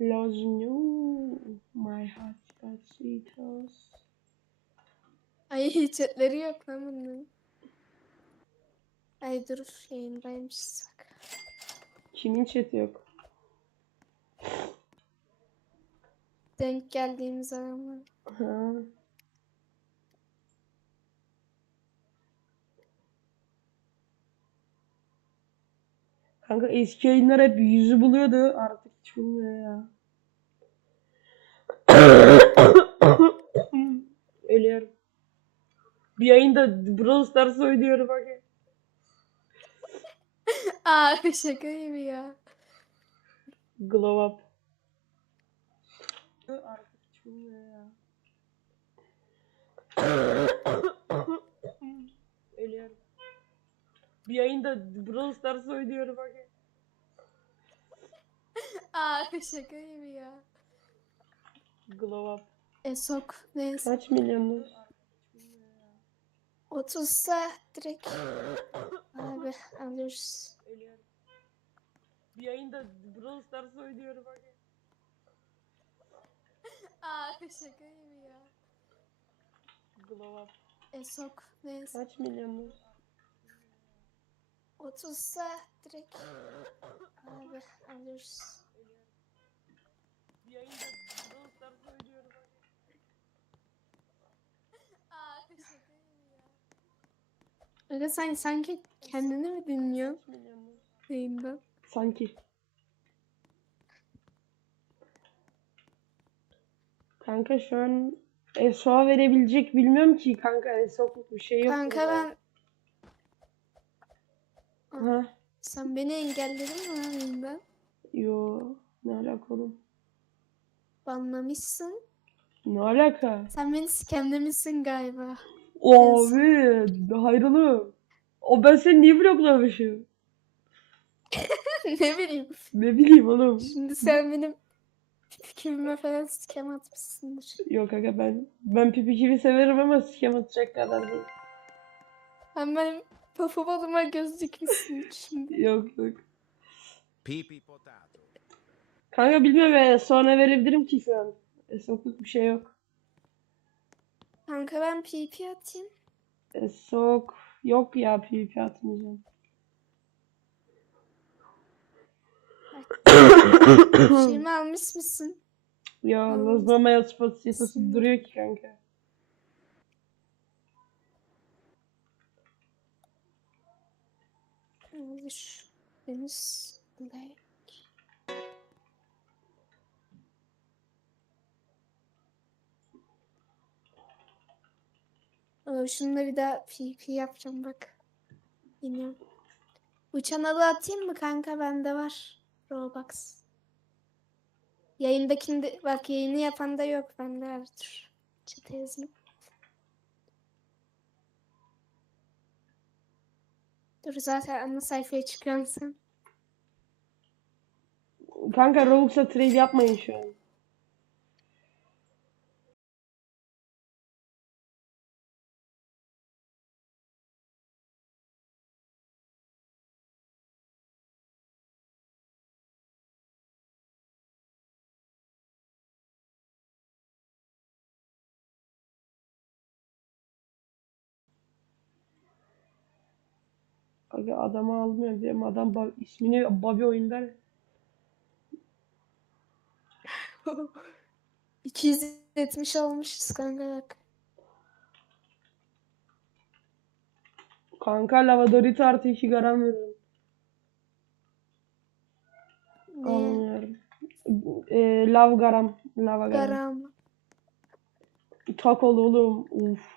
Los new, my heart got sweet rose. Ay chatleri yok lan bunların. Ay dur yayındaymışız. Bak. Kimin chat'i yok? Denk geldiğimiz adamlar. Ha. Kanka eski yayınlar hep yüzü buluyordu. Artık hiç bulmuyor ya. Ölüyorum. Bir yayında Brawl Stars oynuyorum bak. Aa şaka gibi ya. Glow up. Ölüyorum. Bir yayında Brawl Stars oynuyorum bak. Aa şaka gibi ya. Glow up. Esok neyse. Kaç milyondu? 30'sa direkt abi alıyoruz. Ölüyorum. Bir yayında Brawl Stars oynuyorum bak. Aa şaka gibi ya. Glow up. Esok neyse. Kaç milyondu? 30'sa direkt abi alıyoruz. Bir yayında Brawl Stars oynuyorum bak. Aa şaka gibi ya. Öyle sen sanki kendini mi dinliyorsun yayında? Sanki. Kanka şu an SOA verebilecek bilmiyorum ki kanka SOA'luk bir şey yok. Kanka ben Ha, sen beni engelledin mi lan yayında? yo ne alaka oğlum? Banlamışsın. Ne alaka? Sen beni skemlemişsin galiba. Abi hayrola. O ben seni niye bloklamışım? ne bileyim. Ne bileyim oğlum. Şimdi sen benim kimime falan skem atmışsındır. Yok kanka ben ben pipi kivi severim ama sikem atacak kadar değil. Sen benim pofu balıma göz dikmişsin şimdi. Yok yok. Pipi potato. Kanka bilmiyorum ya sonra verebilirim ki şu an. SOA'luk bir şey yok. Kanka ben PP atayım. Sok yok ya PvP atmayacağım. Şeyimi almış mısın? Ya spot yasası Aslında. duruyor ki kanka. Olur. Deniz Lake. Şununla bir daha PP yapacağım bak. Yine. Uçan alı atayım mı kanka? Bende var. Robux. Yayındakinde bak yayını yapan da yok. Bende var. Dur. Çete yazayım. Dur zaten ana sayfaya çıkıyorsun sen. Kanka Robux'a trade yapmayın şu an. Aga adamı almıyor diyeyim adam Ba- ismini Bobby oyunda ne? 270 olmuşuz kanka bak. Kanka Lavadorita artı 2 garam veriyorum. Niye? Almıyorum. Ee, lav garam. Lava garam. Garam. Takol oğlum. Uf.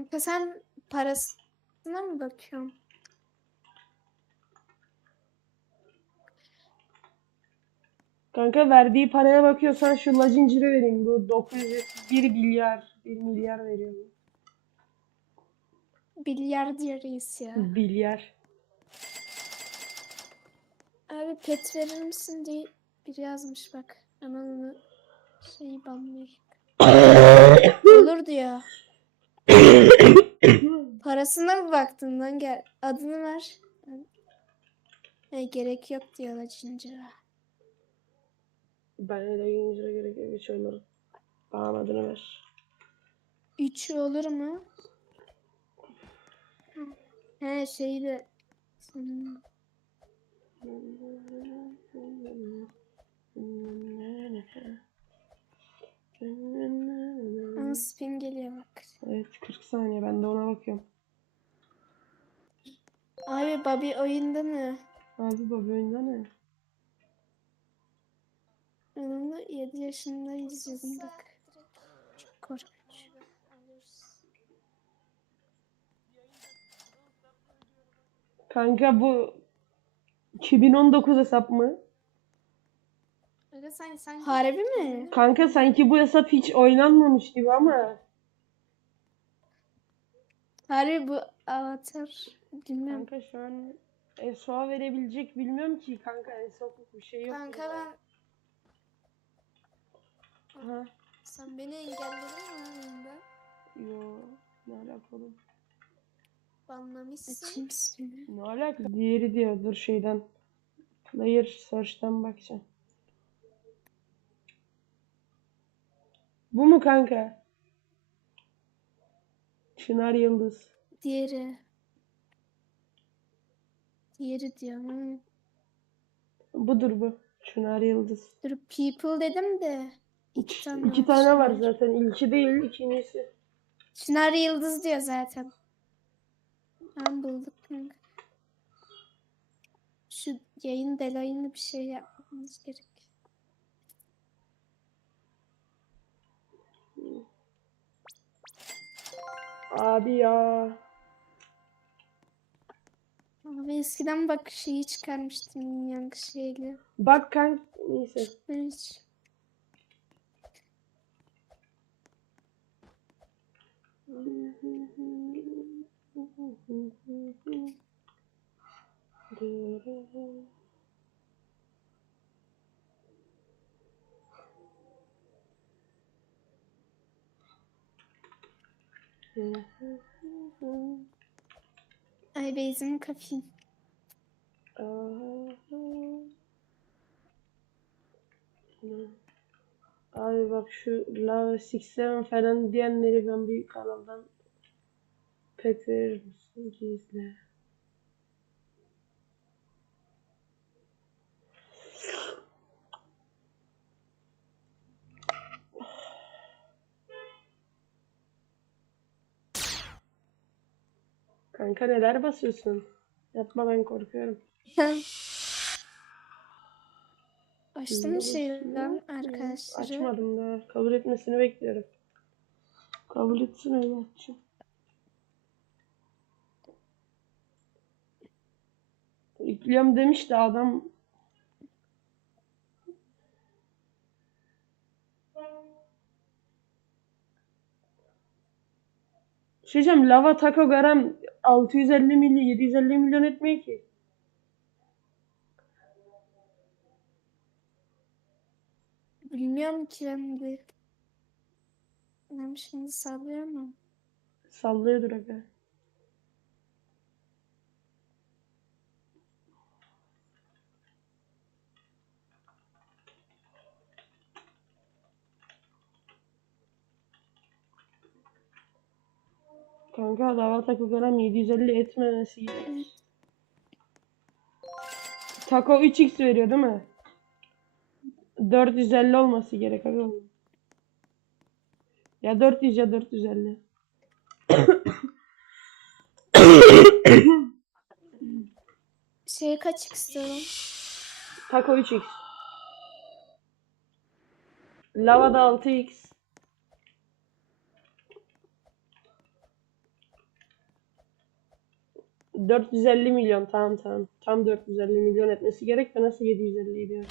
Kanka sen parasına mı bakıyorsun? Kanka verdiği paraya bakıyorsan şu la zinciri vereyim. Bu 901 milyar 1 milyar veriyor. bu. Bilyar diyor reis ya. Milyar. Abi pet verir misin diye biri yazmış bak. Hemen onu şeyi banlıyorum. Olur diyor. Parasına mı baktın lan gel. Adını ver. He, gerek yok diyorlar Cincir'e. Ben öyle zincire gerek yok. Hiç oynarım. Bana adını ver. Üçü olur mu? He şeyi de. Aa, spin geliyor bak. Evet 40 saniye ben de ona bakıyorum. Abi Bobby oyunda mı? Abi baba oyunda ne? Ben onu 7 yaşında izliyordum bak. Çok korkunç. Kanka bu 2019 hesap mı? Öyle sanki sanki Harbi mi? Kanka sanki bu hesap hiç oynanmamış gibi ama. Harbi bu avatar. Bilmiyorum. Kanka şu an SOA verebilecek bilmiyorum ki kanka SOA'lık bir şey yok. Kanka burada. ben Aha. sen beni engelledin mi oyunda? Yo. Ne alakalı? Banlamışsın. Ne alaka? Diğeri diyor dur şeyden. Player search'tan bakacağım. Bu mu kanka? Çınar Yıldız. Diğeri. Diğeri diyor. Hı. Budur bu. Çınar Yıldız. Dur people dedim de. İki tane İki var. tane var Çınar. zaten. İlki değil, ikincisi. Çınar Yıldız diyor zaten. Ben bulduk kanka. Şu yayın delayını bir şey yapmamız gerek. Abi ya. Abi eskiden bak şeyi çıkarmıştım minyon şeyli. Bak kanka neyse. Hiç. Ay Beyzin kafin. Abi bak şu Lava Six Seven falan diyenleri ben bir kanaldan pet verir misin ki izle. Kanka neler basıyorsun? Yapma ben korkuyorum. Açtın mı şeyden arkadaşları? Açmadım da. Kabul etmesini bekliyorum. Kabul etsin öyle açacağım. Yüklüyorum demiş de adam diyeceğim, Lava Taco Garam 650 milyon 750 milyon etmiyor ki. Bilmiyorum ki ben de. Ben şimdi sallıyorum ama. Sallıyordur aga. Kanka Lava Taco Garam 750 etmemesi gerek. Taco 3x veriyor değil mi? 450 olması gerek abi. Ya 400 ya 450. Şey kaç istiyorum? Taco 3x. Lava da 6x. ...450 milyon tamam tamam. Tam 450 milyon etmesi gerek de nasıl 750 ediyor?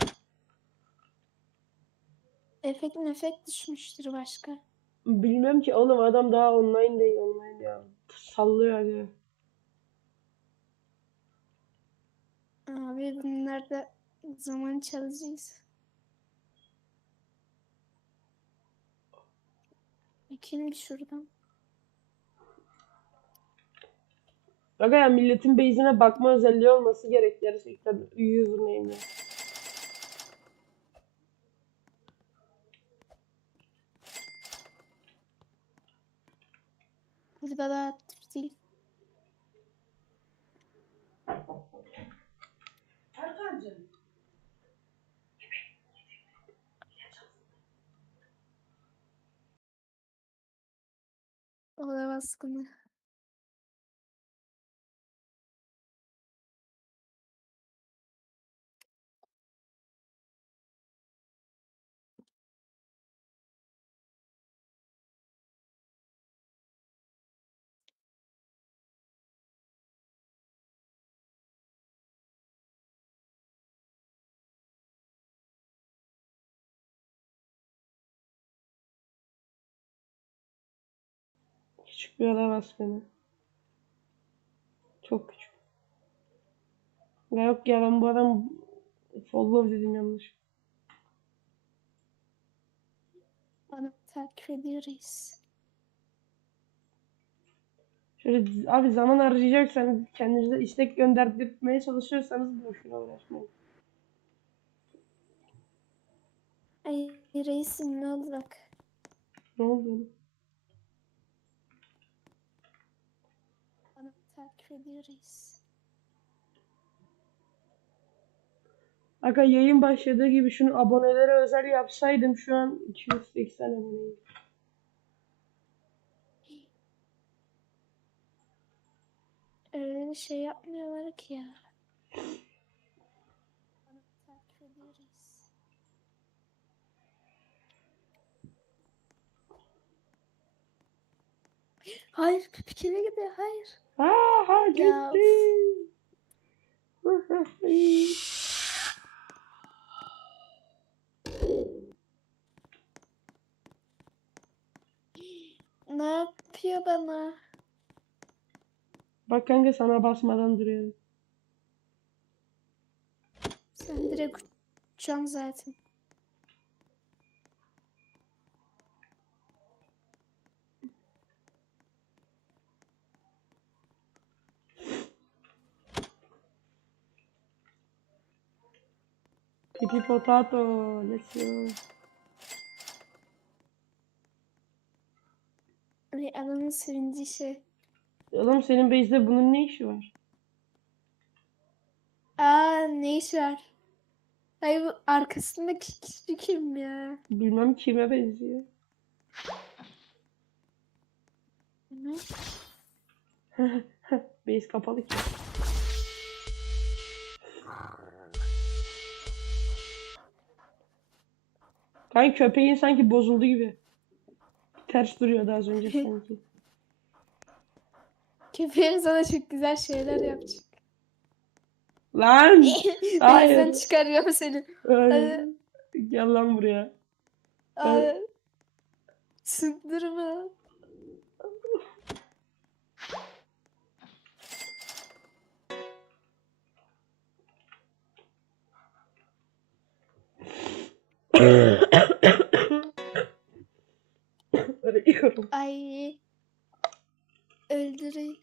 Efekt efekt düşmüştür başka. Bilmem ki oğlum adam daha online değil online ya. Sallıyor ya. Abi bunlarda zaman çalacağız. Bir şuradan. Aga ya milletin base'ine bakma özelliği olması gerek gerçekten username ya. Burada da değil. Oda baskını. Küçük bir oda baskını. Çok küçük. Ya yok ya ben bu adam follow dedim yanlış. Bana takip ediyoruz. Şöyle abi zaman harcayacaksanız kendinize istek gönderdirmeye çalışıyorsanız boşuna uğraşmayın. Ay reisim ne oldu bak. Ne oldu oğlum? Bana ediyoruz. Aga yayın başladığı gibi şunu abonelere özel yapsaydım şu an 280 aboneyim. Öyle bir şey yapmıyorlar ki ya. Hayır pikine gidiyor hayır. Aha gitti. Ne yapıyor bana? Bak kanka sana basmadan duruyorum. Sen direkt uçacaksın zaten. Pipi potato. Let's go. Ay adamın sevinci şey. Oğlum senin base'de bunun ne işi var? Aa ne iş var? Ay bu arkasındaki kişi kim ya? Bilmem kime benziyor. Base kapalı ki. Kanka köpeğin sanki bozuldu gibi. Ters duruyordu az önce sanki. Köpeğim sana çok güzel şeyler yapacak. Lan! Hayır. çıkarıyorum seni. Hayır. Gel lan buraya. Ay. Sındırma. Ölüyorum. Ay. Öldürüz.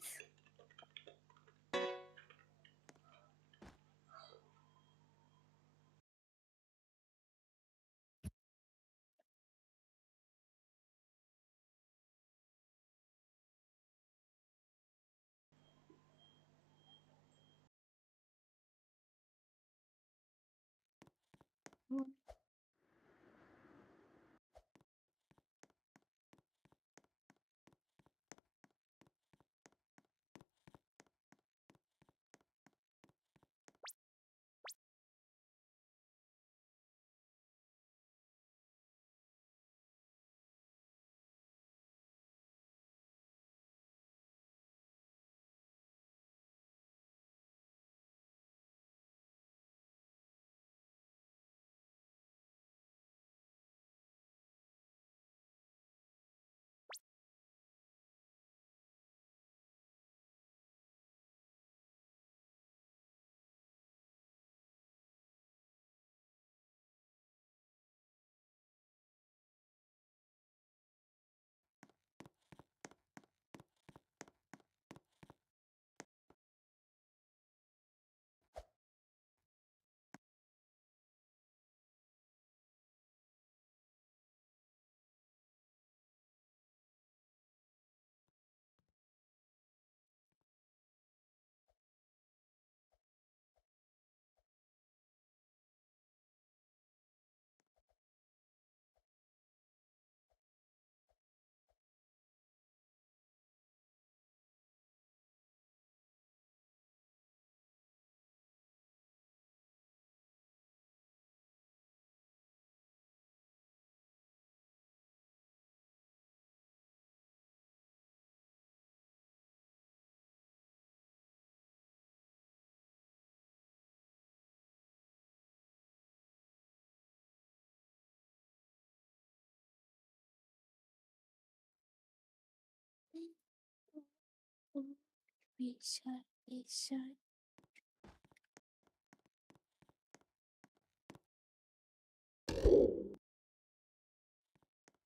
Yaşar, yaşar.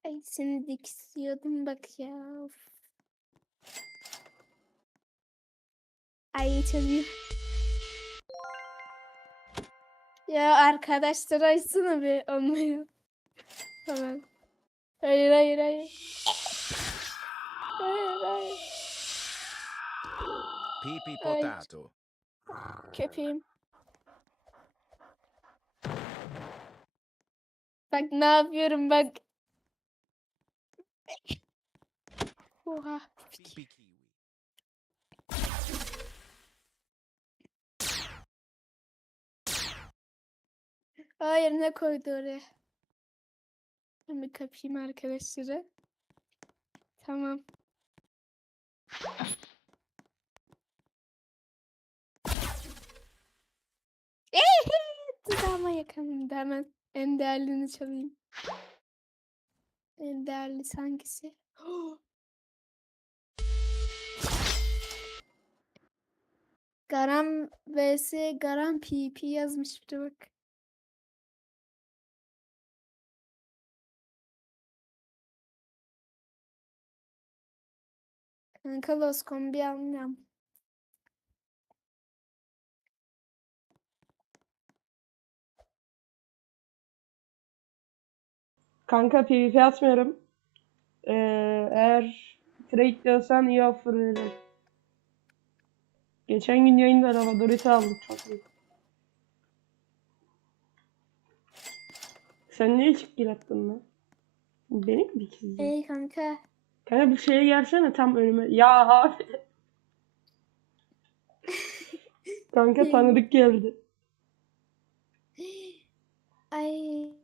Ay seni diksiyordum bak ya. of. Ay çalıyor. Ya arkadaşlar açsana bir olmuyor. Tamam. Hayır hayır hayır. Hayır hayır. Pipi Ay. potato. Köpeğim. Bak ne yapıyorum bak. Oha. Pipi kiwi. Hayır ne koydu oraya? Ben bir kapayım arkadaşları. Tamam. Dudağıma yakınımda hemen. En değerlini çalayım. En değerli hangisi? Garam vs Garam PP yazmış bir de bak. Kanka Los kombi almıyorum. Kanka PvP atmıyorum. Ee, eğer trade diyorsan iyi offer veririm. Geçen gün yayında araba Dorito aldık çok iyi. Sen niye çık gir attın lan? Beni mi dikildin? Ey kanka. Kanka bir şeye gelsene tam önüme. Ya abi. Kanka tanıdık geldi. Ay.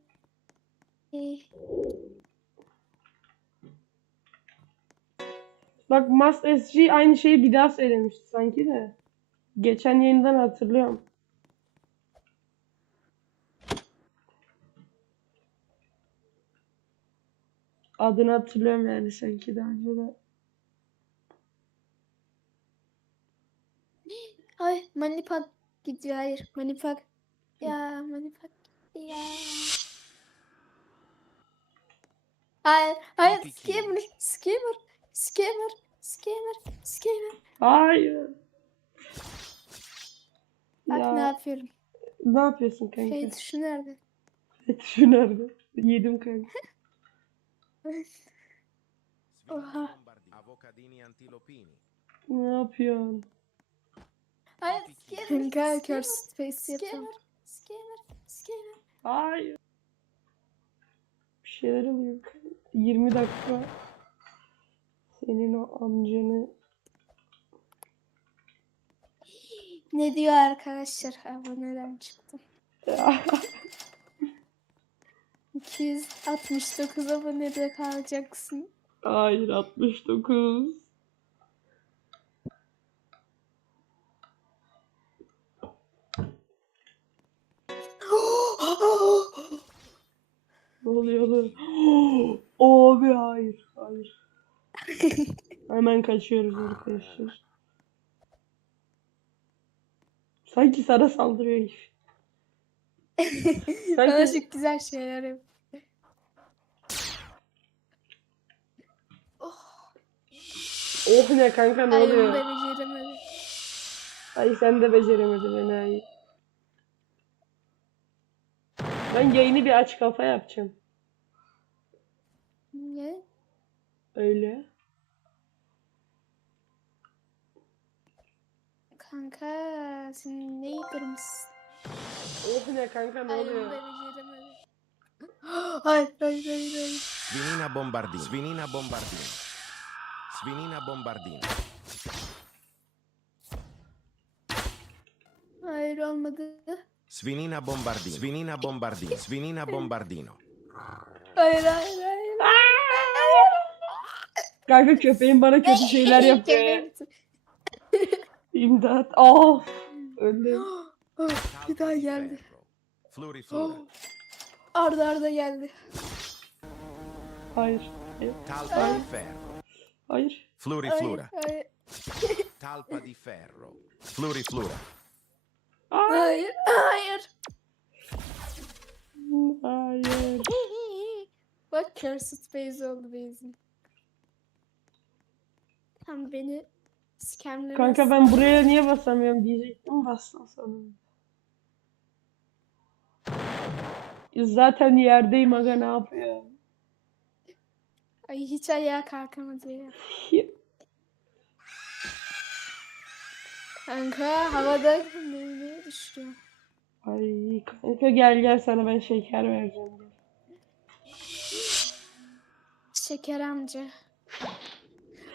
Bak Must SG aynı şeyi bir daha söylemişti sanki de. Geçen yayından hatırlıyorum. Adını hatırlıyorum yani sanki daha önce de. Ay manipak gidiyor. Hayır manipak. Ya manipak ya. Hayır hayır Peki. scammer scammer scammer scammer scammer. Hayır. Bak Ya ne yapıyorum. ne yapıyorsun kanka? F tuşu nerede? Şu nerede? Yedim kanka. Oha. Bombardino. Avocadini antilopini. Ne yapıyorsun? Hayır scammer. Space yapıyorum. Scammer scammer scammer. Hayır. Bir şeyler oluyor. 20 dakika. Senin o amcanı Ne diyor arkadaşlar? Aboneden çıktım. 269 abonede kalacaksın. Hayır 69. Hemen kaçıyoruz arkadaşlar. Sanki sana saldırıyor. Bana Sanki çok güzel şeyler yap. oh ne kanka ne Ay oluyor? da beceremedim. Ay sen de beceremedin enayi. Ben yayını bir aç kafa yapacağım. Ne? Öyle. Kanka sen neyi kırmışsın? Oh ne kanka ne oluyor? Hayır hayır hayır hayır. Svinina bombardino. Svinina bombardino. Svinina bombardino. Hayır olmadı. Svinina bombardino. Svinina bombardino. Svinina bombardino. Hayır hayır hayır. Kanka köpeğim bana kötü şeyler yapıyor. İmdat. Of. Öldüm. Bir daha geldi. Floriflora. Arda arda geldi. Hayır. Hayır. Talpa di ferro. Hayır. Floriflora. Hayır, hayır. talpa di ferro. Fluriflura. Ay, Hayır. Hayır. hayır. Bak Cursed Base oldu base'im. Tam beni scamlemez. Kanka ben buraya niye basamıyorum diyecektim bastım sonunda. Zaten yerdeyim aga ne yapıyor? Ay hiç ayağa kalkamadı ya. Kanka havada neye düşüyor. Ay kanka gel gel sana ben şeker vereceğim. Şeker amca.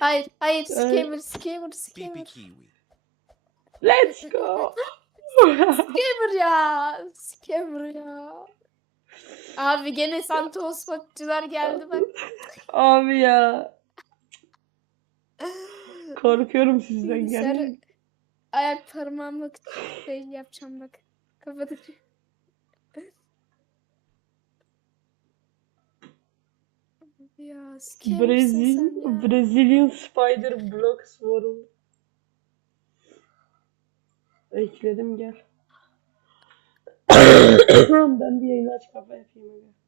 Hayır, hayır, scammer, scammer, scammer. kiwi. Let's go. Scammer ya, scammer ya. Abi gene Santos bakıcılar geldi bak. Abi ya. Korkuyorum sizden Bilgisayarı gel. ayak parmağımla şey yapacağım bak. Kapatacağım. Ya scammer'sın Brezil, sen ya. Brazilian Spider Blocks World. Ekledim gel. ben bir yayın aç kafa yapayım. hadi.